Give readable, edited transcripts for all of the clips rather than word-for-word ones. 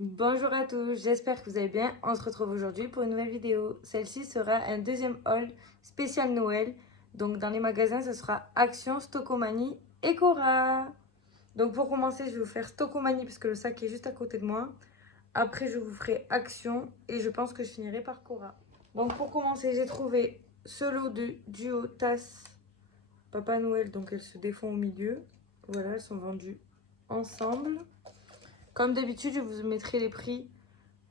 Bonjour à tous, j'espère que vous allez bien. On se retrouve aujourd'hui pour une nouvelle vidéo. Celle-ci sera un deuxième haul spécial Noël. Donc dans les magasins, ce sera Action, Stocomanie et Cora. Donc pour commencer, je vais vous faire Stocomanie parce que le sac est juste à côté de moi. Après, je vous ferai Action et je pense que je finirai par Cora. Donc pour commencer, j'ai trouvé ce lot de duo tasse Papa Noël. Donc elles se défont au milieu. Voilà, elles sont vendues ensemble. Comme d'habitude, je vous mettrai les prix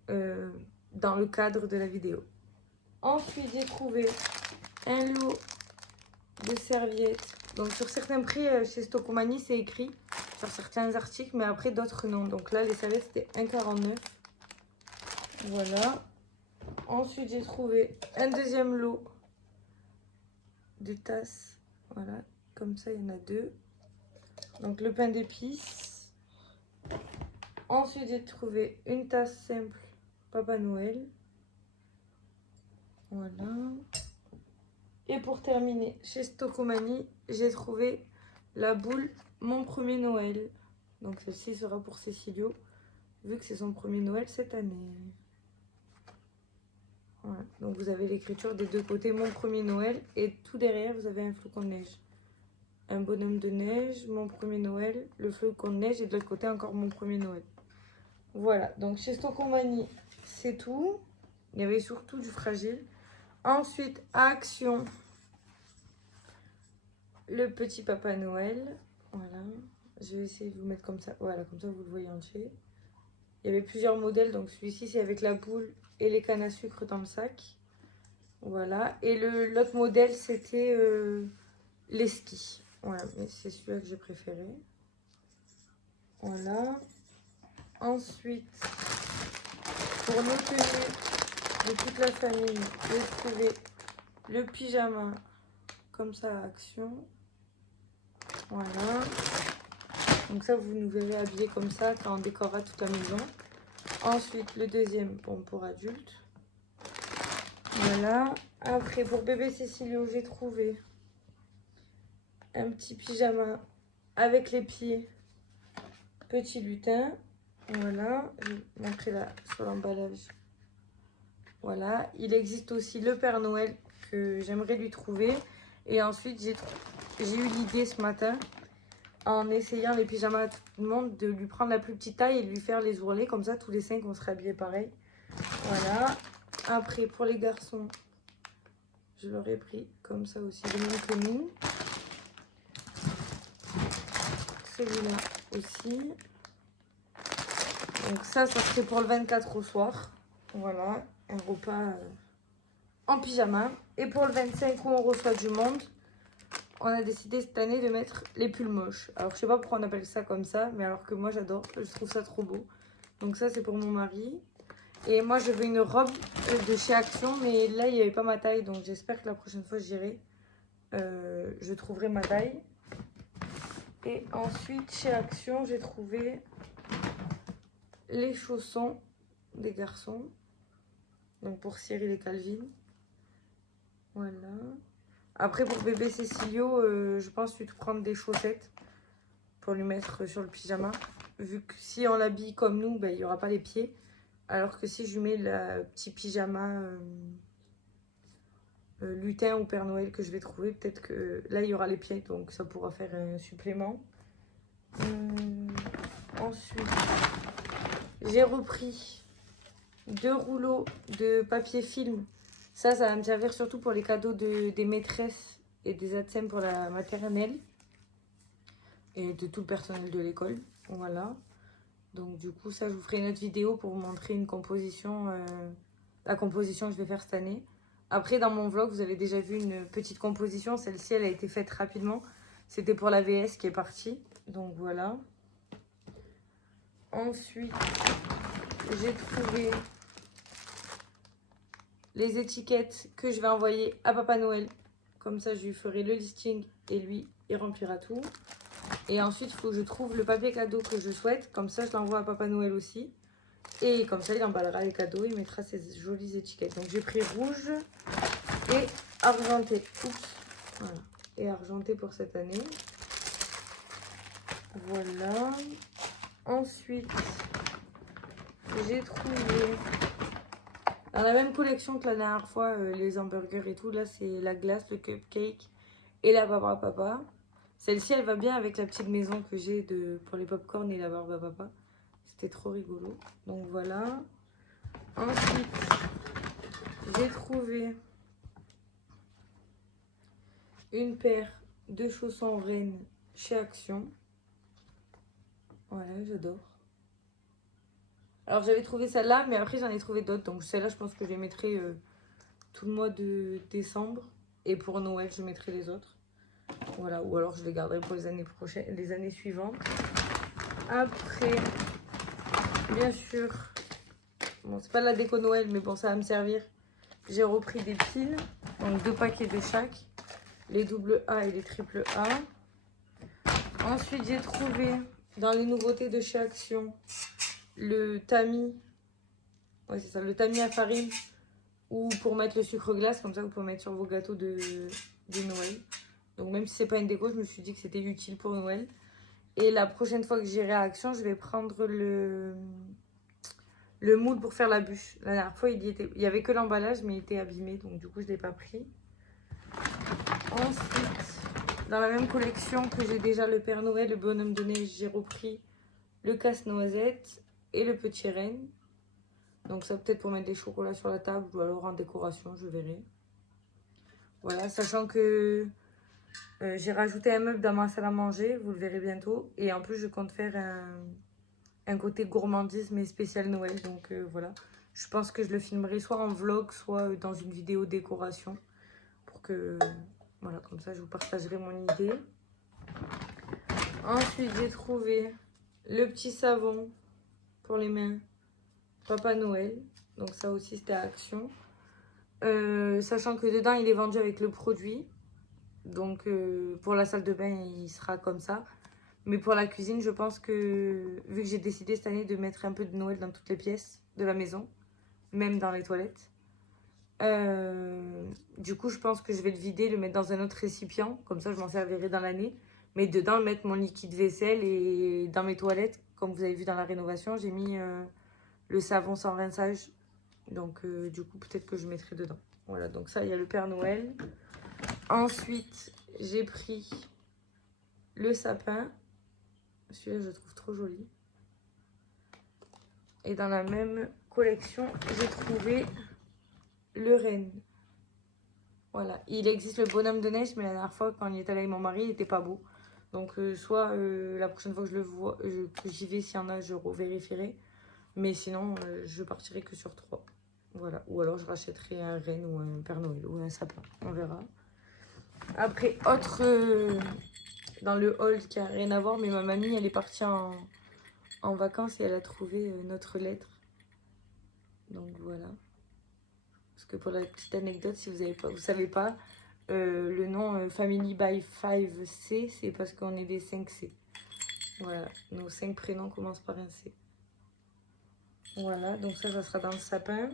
dans le cadre de la vidéo. Ensuite, j'ai trouvé un lot de serviettes. Donc sur certains prix chez Stocomanie, c'est écrit sur certains articles, mais après d'autres non. Donc là, les serviettes, c'était 1,49. Voilà. Ensuite, j'ai trouvé un deuxième lot de tasses. Voilà, comme ça, il y en a deux. Donc le pain d'épices. Ensuite, j'ai trouvé une tasse simple Papa Noël. Voilà. Et pour terminer, chez Stocomanie, j'ai trouvé la boule Mon Premier Noël. Donc celle-ci sera pour Cécilio, vu que c'est son premier Noël cette année. Voilà. Donc vous avez l'écriture des deux côtés, Mon Premier Noël, et tout derrière, vous avez un flocon de neige. Un bonhomme de neige, Mon Premier Noël, le flocon de neige, et de l'autre côté encore Mon Premier Noël. Voilà, donc chez Stocomanie, c'est tout. Il y avait surtout du fragile. Ensuite, à Action, le petit Papa Noël. Voilà. Je vais essayer de vous mettre comme ça. Voilà, comme ça vous le voyez entier. Il y avait plusieurs modèles. Donc celui-ci, c'est avec la boule et les cannes à sucre dans le sac. Voilà. Et l'autre modèle, c'était les skis. Voilà, mais c'est celui-là que j'ai préféré. Voilà. Ensuite, pour nos tenues de toute la famille, j'ai trouvé le pyjama comme ça à Action. Voilà. Donc ça, vous nous verrez habillés comme ça quand on décorera toute la maison. Ensuite, le deuxième, bon, pour adultes. Voilà. Après, pour bébé Cécilio, j'ai trouvé un petit pyjama avec les pieds petit lutin. Voilà. Je vais montrer là sur l'emballage. Voilà. Il existe aussi le Père Noël que j'aimerais lui trouver. Et ensuite, j'ai eu l'idée ce matin, en essayant les pyjamas à tout le monde, de lui prendre la plus petite taille et de lui faire les ourlets. Comme ça, tous les 5, on serait habillés pareil. Voilà. Après, pour les garçons, je leur ai pris comme ça aussi de même tenue. Celui-là aussi. Donc ça serait pour le 24 au soir. Voilà, un repas en pyjama. Et pour le 25 où on reçoit du monde, on a décidé cette année de mettre les pulls moches. Alors je sais pas pourquoi on appelle ça comme ça, mais alors que moi j'adore, je trouve ça trop beau. Donc ça c'est pour mon mari. Et moi je veux une robe de chez Action, mais là il n'y avait pas ma taille, donc j'espère que la prochaine fois j'irai. Je trouverai ma taille. Et ensuite chez Action j'ai trouvé les chaussons des garçons. Donc pour Cyril et Calvin. Voilà. Après pour bébé Cécilio, je pense lui prendre des chaussettes pour lui mettre sur le pyjama. Vu que si on l'habille comme nous, ben, il n'y aura pas les pieds. Alors que si je lui mets le petit pyjama lutin ou Père Noël que je vais trouver, peut-être que là il y aura les pieds. Donc ça pourra faire un supplément. Ensuite, j'ai repris 2 rouleaux de papier film. Ça va me servir surtout pour les cadeaux des maîtresses et des ATSEM pour la maternelle. Et de tout le personnel de l'école. Voilà. Donc du coup, ça, je vous ferai une autre vidéo pour vous montrer une composition, la composition que je vais faire cette année. Après, dans mon vlog, vous avez déjà vu une petite composition. Celle-ci, elle a été faite rapidement. C'était pour la VS qui est partie. Donc voilà. Ensuite, j'ai trouvé les étiquettes que je vais envoyer à Papa Noël. Comme ça, je lui ferai le listing et lui, il remplira tout. Et ensuite, il faut que je trouve le papier cadeau que je souhaite. Comme ça, je l'envoie à Papa Noël aussi. Et comme ça, il emballera les cadeaux. Il mettra ses jolies étiquettes. Donc, j'ai pris rouge et argenté. Oups. Voilà. Et argenté pour cette année. Voilà. Ensuite, j'ai trouvé dans la même collection que la dernière fois, les hamburgers et tout. Là, c'est la glace, le cupcake et la barbe à papa. Celle-ci, elle va bien avec la petite maison que j'ai pour les pop-corn et la barbe à papa. C'était trop rigolo. Donc voilà. Ensuite, j'ai trouvé une paire de chaussons Rennes chez Action. Voilà, j'adore. Alors j'avais trouvé celle-là, mais après j'en ai trouvé d'autres. Donc celle-là, je pense que je les mettrai tout le mois de décembre. Et pour Noël, je mettrai les autres. Voilà, ou alors je les garderai pour les années prochaines, les années suivantes. Après, bien sûr, bon, c'est pas de la déco Noël, mais bon, ça va me servir. J'ai repris des piles, donc 2 paquets de chaque, les double A et les triple A. Ensuite, j'ai trouvé dans les nouveautés de chez Action le tamis. Ouais, c'est ça, le tamis à farine. Ou pour mettre le sucre glace, comme ça vous pouvez mettre sur vos gâteaux de Noël. Donc même si c'est pas une déco, je me suis dit que c'était utile pour Noël. Et la prochaine fois que j'irai à Action, je vais prendre le moule pour faire la bûche. La dernière fois, il y avait que l'emballage, mais il était abîmé, donc du coup, je l'ai pas pris. Ensuite, dans la même collection que j'ai déjà le Père Noël, le bonhomme de neige, j'ai repris le casse-noisette et le petit renne. Donc ça peut-être pour mettre des chocolats sur la table ou alors en décoration, je verrai. Voilà, sachant que j'ai rajouté un meuble dans ma salle à manger, vous le verrez bientôt. Et en plus, je compte faire un côté gourmandise mais spécial Noël. Donc voilà, je pense que je le filmerai soit en vlog, soit dans une vidéo décoration. Pour que, voilà, comme ça je vous partagerai mon idée. Ensuite, j'ai trouvé le petit savon pour les mains Papa Noël. Donc ça aussi, c'était à Action. Sachant que dedans, il est vendu avec le produit. Donc pour la salle de bain, il sera comme ça. Mais pour la cuisine, je pense que, vu que j'ai décidé cette année de mettre un peu de Noël dans toutes les pièces de la maison, même dans les toilettes, du coup, je pense que je vais le vider, le mettre dans un autre récipient. Comme ça, je m'en servirai dans l'année. Mais dedans, mettre mon liquide vaisselle et dans mes toilettes, comme vous avez vu dans la rénovation, j'ai mis le savon sans rinçage. Donc, du coup, peut-être que je mettrai dedans. Voilà, donc ça, il y a le Père Noël. Ensuite, j'ai pris le sapin. Celui-là, je le trouve trop joli. Et dans la même collection, j'ai trouvé le renne. Voilà. Il existe le bonhomme de neige, mais la dernière fois, quand il est allé avec mon mari, il n'était pas beau. Donc, soit la prochaine fois que je le vois, que j'y vais, s'il y en a, je revérifierai. Mais sinon, je partirai que sur 3. Voilà. Ou alors, je rachèterai un renne ou un Père Noël ou un sapin. On verra. Après, autre dans le hall qui a rien à voir, mais ma mamie, elle est partie en vacances et elle a trouvé notre lettre. Donc voilà. Parce que pour la petite anecdote, si vous savez pas, le nom Family by 5C, c'est parce qu'on est des 5C. Voilà, nos 5 prénoms commencent par un C. Voilà, donc ça sera dans le sapin.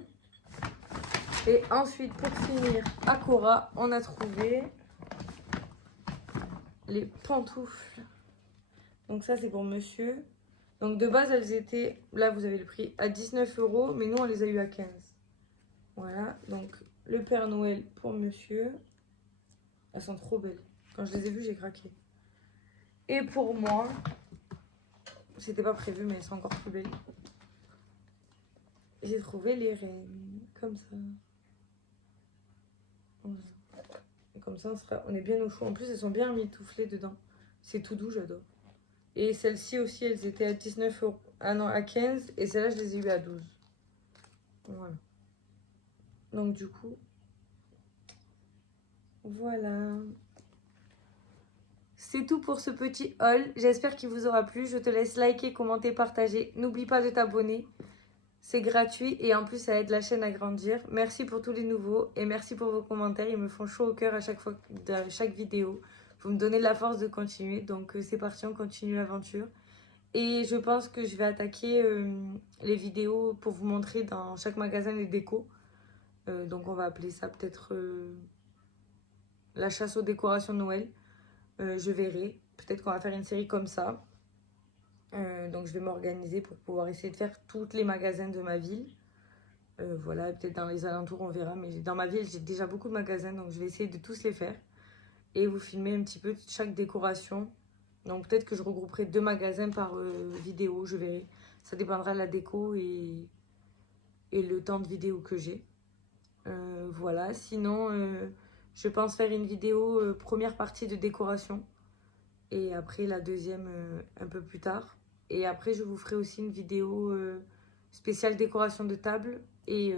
Et ensuite, pour finir, à Cora, on a trouvé les pantoufles. Donc ça, c'est pour monsieur. Donc de base, elles étaient, là vous avez le prix, à 19 €, mais nous, on les a eu à 15. Voilà, donc le Père Noël pour monsieur. Elles sont trop belles. Quand je les ai vues, j'ai craqué. Et pour moi, c'était pas prévu, mais elles sont encore plus belles. J'ai trouvé les reines, comme ça. Voilà. Et comme ça, on est bien au chaud. En plus, elles sont bien mitouflées dedans. C'est tout doux, j'adore. Et celles-ci aussi, elles étaient à 19 €. Ah non, à 15. Et celles-là, je les ai eues à 12. Voilà. Donc du coup, voilà. C'est tout pour ce petit haul. J'espère qu'il vous aura plu. Je te laisse liker, commenter, partager. N'oublie pas de t'abonner. C'est gratuit et en plus, ça aide la chaîne à grandir. Merci pour tous les nouveaux et merci pour vos commentaires. Ils me font chaud au cœur à chaque fois, de chaque vidéo. Vous me donnez de la force de continuer. Donc c'est parti, on continue l'aventure. Et je pense que je vais attaquer les vidéos pour vous montrer dans chaque magasin les décos. Donc on va appeler ça peut-être la chasse aux décorations de Noël. Je verrai. Peut-être qu'on va faire une série comme ça. Donc je vais m'organiser pour pouvoir essayer de faire tous les magasins de ma ville. Voilà, peut-être dans les alentours, on verra. Mais dans ma ville, j'ai déjà beaucoup de magasins, donc je vais essayer de tous les faire. Et vous filmer un petit peu chaque décoration. Donc peut-être que je regrouperai 2 magasins par vidéo, je verrai. Ça dépendra de la déco et le temps de vidéo que j'ai. Voilà, sinon, je pense faire une vidéo première partie de décoration. Et après la deuxième un peu plus tard. Et après, je vous ferai aussi une vidéo spéciale décoration de table et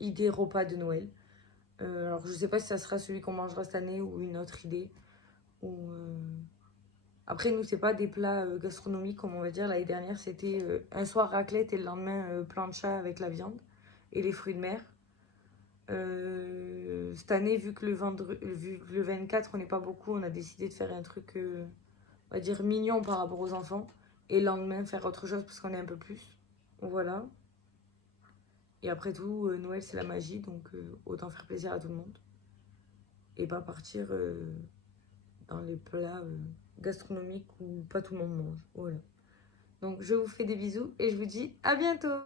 idée repas de Noël. Alors, je sais pas si ça sera celui qu'on mangera cette année ou une autre idée. Ou, après, nous, c'est pas des plats gastronomiques, comme on va dire. L'année dernière, c'était un soir raclette et le lendemain plancha avec la viande et les fruits de mer. Cette année, vu que vu que le 24, on n'est pas beaucoup, on a décidé de faire un truc, on va dire, mignon par rapport aux enfants. Et le lendemain, faire autre chose parce qu'on est un peu plus. Voilà. Et après tout, Noël, c'est la magie, donc autant faire plaisir à tout le monde. Et pas partir dans les plats gastronomiques où pas tout le monde mange. Voilà. Donc je vous fais des bisous et je vous dis à bientôt.